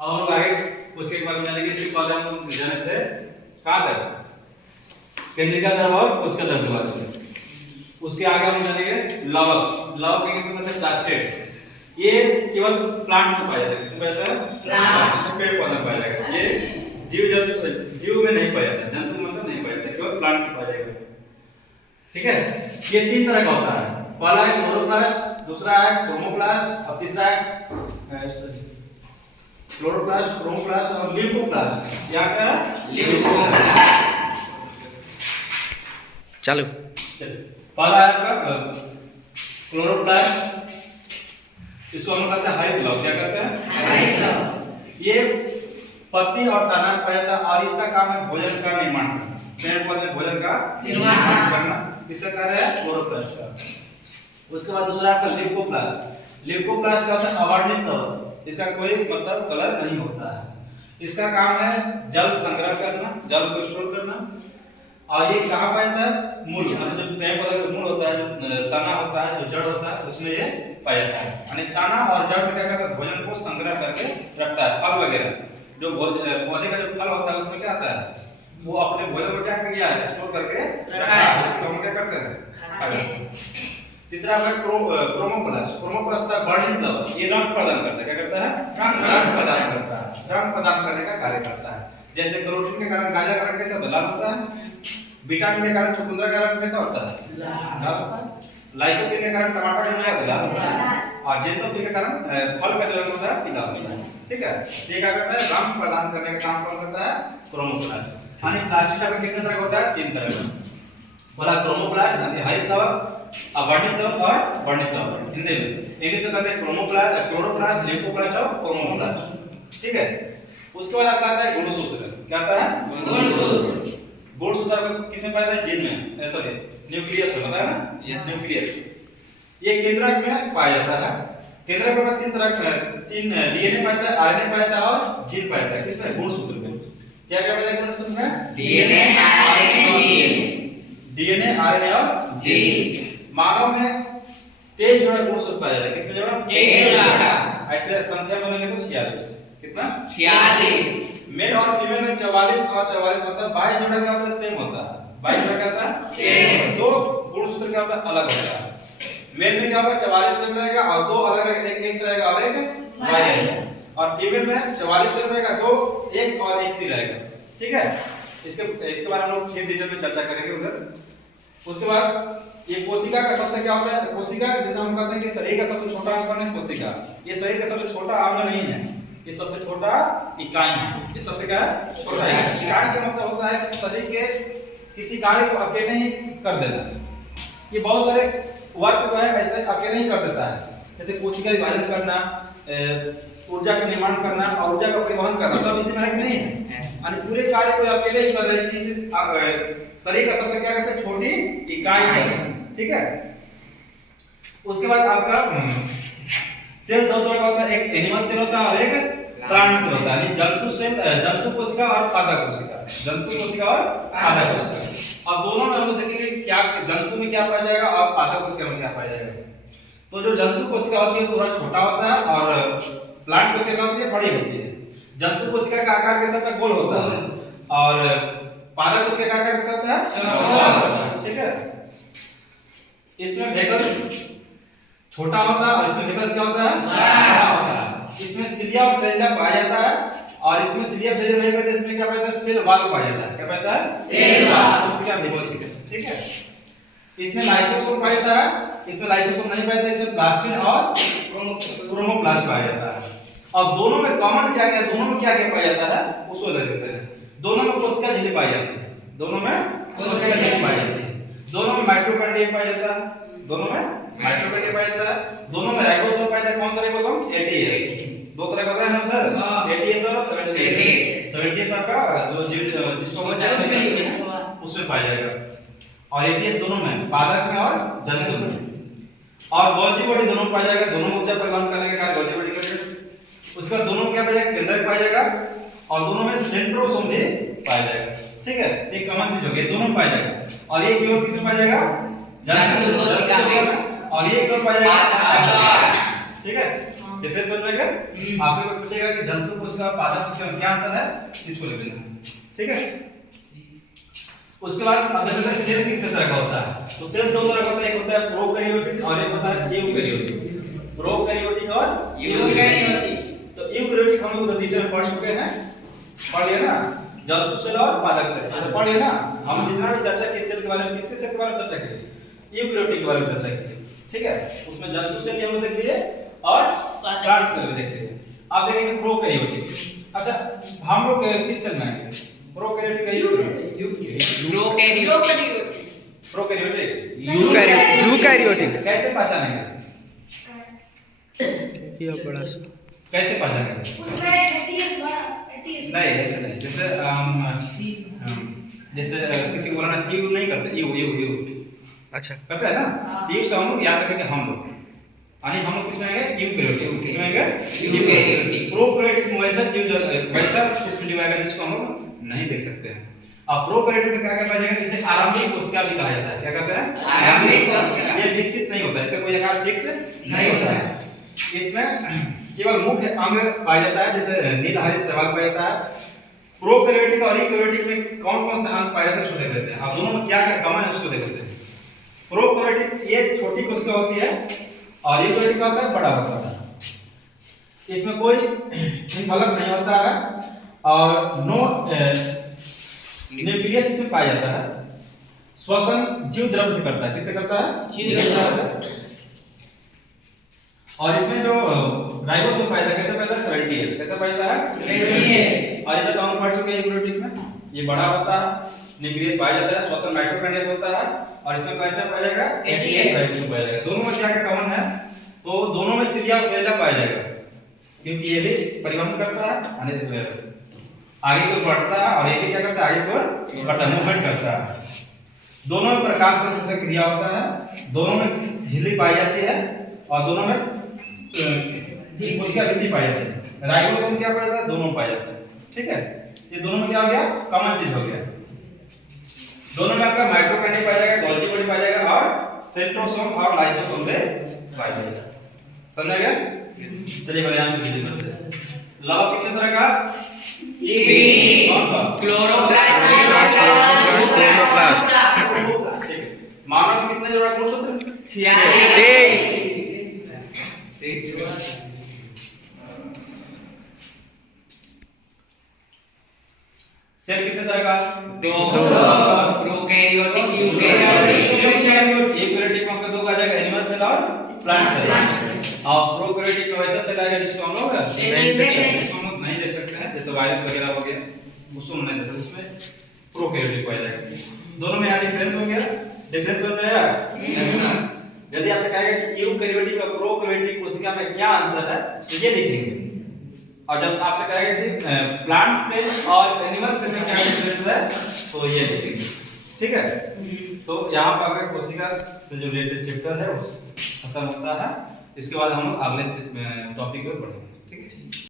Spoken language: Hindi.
और आगे उसके बाद में जानेंगे इसी पहले हम जाने थे कहाँ तक केंद्रिका द्रव और उसका द्रव्यमान से। उसके आगे हम जानेंगे लवक। लवक इंग्लिश में मतलब प्लास्टिक। ये केवल प्लांट में पाया जाता है। किसमें पाया जाता है? प्लांट। पेड़ पौधा में पाया जाएगा। ये जीव में नहीं पाया जाता, जंतु में मतलब नहीं पाया जाता, केवल प्लांट से पाया जाएगा। ठीक है, ये तीन तरह का होता है। पहला है क्लोरोप्लास्ट, दूसरा है क्रोमोप्लास्ट और तीसरा है क्लोरोप्लास्ट, क्रोमोप्लास्ट और ल्यूकोप्लास्ट। क्या क्या है? ल्यूकोप्लास्ट। चालू। पहला है आपका क्लोरोप्लास्ट, इसको हम कहते हैं हरित लव। क्या कहते हैं? हरित लव। ये पत्ती और तना पाया जाता है और इसका काम है भोजन का निर्माण करना, पेड़ पौधे में भोजन का निर्माण करना। इसका कार्य है क्लोरोप्लास्ट का। उसके बाद दूसरा आपका ल्यूकोप्लास्ट। ल्यूकोप्लास्ट का होता है अवर्णित लव। इसका कोई मतलब कलर नहीं होता है। इसका काम है जल संग्रह करना, जल को स्टोर करना। और ये कहाँ पाया जाता है? मूल, मतलब जो पेड़ पौधे का मूल होता है, जो तना होता है, जो जड़ होता है, उसमें ये पाया जाता है। यानी तना और जड़ में क्या करता है? भोजन को संग्रह करके रखता है। फल वगैरह जो पौधे का जो फल होता है उसमें क्या आता है? वो अपने भोजन को क्या किया है? स्टोर करके रखा है। उसको हम क्या करते हैं? खाते हैं। तीसरा है क्रोमोप्लास्ट। क्रोमोप्लास्ट का वर्णित लव। ये रंग प्रदान करता है। क्या करता है? रंग प्रदान करता है। रंग प्रदान करने का कार्य करता है। जैसे कैरोटीन के कारण गाजर का रंग कैसा होता है? लाल होता है। विटामिन के कारण चुकंदर का रंग कैसा होता है? लाल होता है। लाइकोपीन के कारण टमाटर का रंग क्या होता है? लाल होता है। और जेंथोफिल के कारण फल का जो रंग होता है पीला होता है। ठीक है, ये क्या करता है? रंग प्रदान करने का काम कौन करता है? क्रोमोप्लास्ट। यानी प्लास्टिक का कितने तरह का होता है? तीन तरह का। पहला क्रोमोप्लास्ट यानी हरित लवक, अवर्णित लवक और वर्णित लवक। हिंदी में इंग्लिश में कहते हैं क्रोमोप्लास्ट, क्लोरोप्लास्ट, ल्यूकोप्लास्ट और क्रोमोप्लास्ट। ठीक है, उसके बाद आपका आता है गुणसूत्र। क्या आता है? गुणसूत्र। गुणसूत्र किसमें पाया जाता है? जीन में, सॉरी न्यूक्लियस में, पता है ना? न्यूक्लियस। ये केंद्रक में पाया जाता है। केंद्रक में तीन तरह का, तीन डीएनए पाया जाता है, आरएनए पाया जाता है और जीन पाया जाता है। किसमें? गुणसूत्र में। क्या क्या पाया जाता है गुणसूत्र में? DNA, RNA, gene. DNA, RNA और जीन। मानव में 23 जोड़ा गुणसूत्र पाया जाता है। कितने जोड़ा? 23 जोड़ा। ऐसे संख्या बोलेंगे तो 46। कितना? 46। मेल और फीमेल में 44 और 44 मतलब 22 जोड़ा क्या होता है? सेम होता है। 22 जोड़ा क्या होता है? सेम। दो गुणसूत्र क्या होता है? अलग होता है। मेल में क्या होगा? 44 सेम रहेगा और दो अलग रहेगा, एक x रहेगा और एक y रहेगा। और फीमेल में 44 सेम रहेगा, दो x और x ही रहेगा। ठीक है, इसके बारे में हम लोग फिर डिटेल में चर्चा करेंगे उधर। उसके बाद ये कोशिका का सबसे क्या होता है? कोशिका जैसे हम कहते हैं कि शरीर का सबसे छोटा अंग कौन है? कोशिका। ये शरीर का सबसे छोटा अंग नहीं है, ये सबसे छोटा इकाई है। ये सबसे क्या है? छोटा इकाई। इकाई का मतलब होता है कि शरीर के किसी कार्य को अकेले ही कर देना। ये बहुत सारे वर्क जो है ऐसे अकेले ही कर देता है, जैसे कोशिका विभाजन करना, ऊर्जा का निर्माण करना और ऊर्जा का परिवहन करना, सब इसी में है कि नहीं है? यानी पूरे कार्य को अकेले ही कर रहे हैं। शरीर का सबसे क्या कहते हैं? छोटी इकाई है। ठीक है, उसके बाद आपका सेल दो तरह का होता है, एक एनिमल सेल होता है और एक प्लांट सेल होता है। यानी जंतु सेल, जंतु कोशिका और पादप कोशिका। जंतु कोशिका और पादप कोशिका। अब दोनों में हम लोग देखेंगे क्या जंतु में क्या पाया जाएगा और पादप कोशिका में क्या पाया जाएगा। तो जो जंतु कोशिका होती है थोड़ा छोटा होता है और प्लांट कोशिका होती है बड़ी होती है। जंतु कोशिका का आकार कैसा होता है? गोल होता है और पादप कोशिका का आकार कैसा होता है? चौड़ा होता है। ठीक है, इसमें भेगल छोटा होता है और इसमें भेगल क्या होता है? बड़ा होता है। इसमें सिलिया और फ्लैजेला पाया जाता है और इसमें सिलिया फ्लैजेला नहीं पाया, इसमें क्या पाया जाता है? सेल वॉल पाया जाता है। क्या पाया जाता है? Cell wall. कोशिका कोशिका। ठीक है, इसमें लाइसोसोम पाया जाता है, इसमें लाइसोसोम नहीं पाया जाता, इसमें प्लास्टिड और क्रोमोप्लास्ट पाया जाता है। और दोनों में कॉमन क्या क्या, दोनों में क्या क्या पाया जाता है उसको देख लेते हैं। दोनों में कोशिका झिल्ली पाई जाती है। दोनों में कोशिका झिल्ली पाई जाती है। दोनों में माइटोकॉन्ड्रिया पाया जाता है। दोनों में माइटोकॉन्ड्रिया पाया जाता है। दोनों में राइबोसोम पाया जाता है। कौन सा राइबोसोम? ATS। दो तरह का होता है ना उधर, ATS और 70S। 70S आपका जो जिसको बोलते हैं उसमें पाया जाएगा। और ATS दोनों में, पादप में और जंतु में। और गोल्जी बॉडी दोनों में पाया जाएगा। दोनों में ऊर्जा परिवहन करने के कार्य गोल्जी बॉडी करेगा। उसके बाद दोनों में क्या पाया जाएगा? केंद्रक पाया जाएगा और दोनों में सेंट्रोसोम भी पाया जाएगा। ठीक है, एक कॉमन चीज हो गई, दोनों में पाया जाएगा। और ये केवल किसमें पाया जाएगा? जंतु कोशिका में। और ये केवल पाया जाएगा। ठीक है, डिफरेंस समझ में गया? आपसे कोई पूछेगा कि जंतु कोशिका और पादप कोशिका में क्या अंतर है, इसको लिख लेना, ठीक है। उसके बाद अब देखते हैं सेल कितने तरह का होता है। तो सेल दो तरह का होता है, एक होता है प्रोकैरियोटिक और एक होता है यूकैरियोटिक। प्रोकैरियोटिक और यूकैरियोटिक। तो यूकैरियोटिक हम लोग तो डिटेल में पढ़ चुके हैं, पढ़ लिया ना, जंतु सेल और पादप सेल, तो पढ़ लिया ना। हम जितना भी चर्चा किस सेल के बारे में, किसके सेल के बारे में चर्चा की, यूकैरियोटिक के बारे में चर्चा की, ठीक है। उसमें जंतु सेल भी हम लोग देख लिए और प्लांट सेल भी देख लिए। अब देखेंगे प्रोकैरियोटिक। अच्छा हम लोग किस सेल में आएंगे, प्रोकैरियोटिक या प्रोकैरियोटिक यूकैरियोटिक कैसे पहचानेंगे, ये बड़ा सा कैसे पहचानेंगे? उसमें एटीएस नहीं ऐसे नहीं, जैसे किसी को बोलना यू नहीं करते, यू यू यू अच्छा करते हैं ना, यू से हम लोग याद रखेंगे हम लोग, यानी हम लोग किसमें आएंगे, यूकैरियोटिक। किसमें आएंगे, यूकैरियोटिक। प्रोकैरियोटिक में वैसा जीव वैसा सूक्ष्म जीव आएगा जिसको हम लोग नहीं देख सकते हैं। अब प्रोकैरियोटिक में क्या क्या पाया जाएगा, इसे आरंभिक कोशिका भी कहा जाता है। क्या कहते हैं, आरंभिक कोशिका। ये विकसित नहीं होता है, इसका कोई आकार फिक्स नहीं होता है। इसमें केवल मुख्य अंग पाया जाता है, जैसे नीलहरित शैवाल पाया जाता है। प्रोकैरियोटिक और यूकैरियोटिक में कौन कौन से अंग पाए जाते हैं उसको देख लेते हैं। अब दोनों में क्या क्या कॉमन है उसको देख लेते हैं। प्रोकैरियोटिक ये छोटी कोशिका होती है और यूकैरियोटिक का होता है बड़ा होता है। इसमें कोई फलक नहीं होता है और नो न्यूक्लियस इसमें पाया जाता है। श्वसन जीव द्रव से करता है, किससे करता है, जीव द्रव। और इसमें जो राइबोसोम पाया जाता है, कैसे पाया जाता है, 70S। कैसे पाया जाता है, 70S। और इधर हम पढ़ चुके हैं यूकैरियोटिक में, ये बड़ा होता है, न्यूक्लियस पाया जाता है, श्वसन माइटोकॉन्ड्रिया से होता है। और इसमें कैसे पाया जाएगा, 80S राइबोसोम पाया जाएगा। दोनों में क्या क्या कॉमन है, तो दोनों में सीरिया फ्लैजिला पाया जाएगा, क्योंकि ये भी परिवहन करता है, यानी आगे की ओर बढ़ता है, और ये भी क्या करता है, आगे की ओर बढ़ता है, मूवमेंट करता है। दोनों में प्रकाश संश्लेषण क्रिया होता है, दोनों में झिल्ली पाई जाती है और दोनों में कोशिका भित्ति पाई जाती है। राइबोसोम क्या पाया जाता है, दोनों पाया जाता है, ठीक है। ये दोनों में क्या हो गया, कॉमन चीज हो गया। दोनों में आपका माइटोकॉन्ड्रिया पाया जाएगा, गोल्गी बॉडी पाया जाएगा और सेंट्रोसोम और लाइसोसोम से पाया जाएगा। समझ गया? चलिए पहले यहां से कीजिए करते हैं। लावा कितने तरह का, क्लोरोप्लास्ट मानव कितने जोड़ा गुणसूत्र, 23 सेल कितने तरह का, प्रोकैरियोटिक यूकैरियोटिक। यूकैरियोटिक में आपका दो आ जाएगा, एनिमल सेल और प्लांट सेल। और प्रोकैरियोटिक में वैसा सेल आएगा जिसको हम लोग नहीं देख सकते हैं, जैसे वायरस वगैरह हो गया, उसको नहीं देख सकते, उसमें प्रोकैरियोटिक पाया जाएगा। दोनों में यहाँ डिफरेंस हो गया, डिफरेंस हो जाएगा। यदि आपसे कहेगा कि यूकैरियोटिक और प्रोकैरियोटिक कोशिका में क्या अंतर है, तो ये लिखेंगे। और जब आपसे कहेगा कि प्लांट सेल और एनिमल सेल में क्या डिफरेंस है, तो ये लिखेंगे, ठीक है। तो यहाँ पर आपका कोशिका से जो रिलेटेड चैप्टर है वो खत्म होता है। इसके बाद हम लोग अगले टॉपिक पर बढ़ेंगे, ठीक है।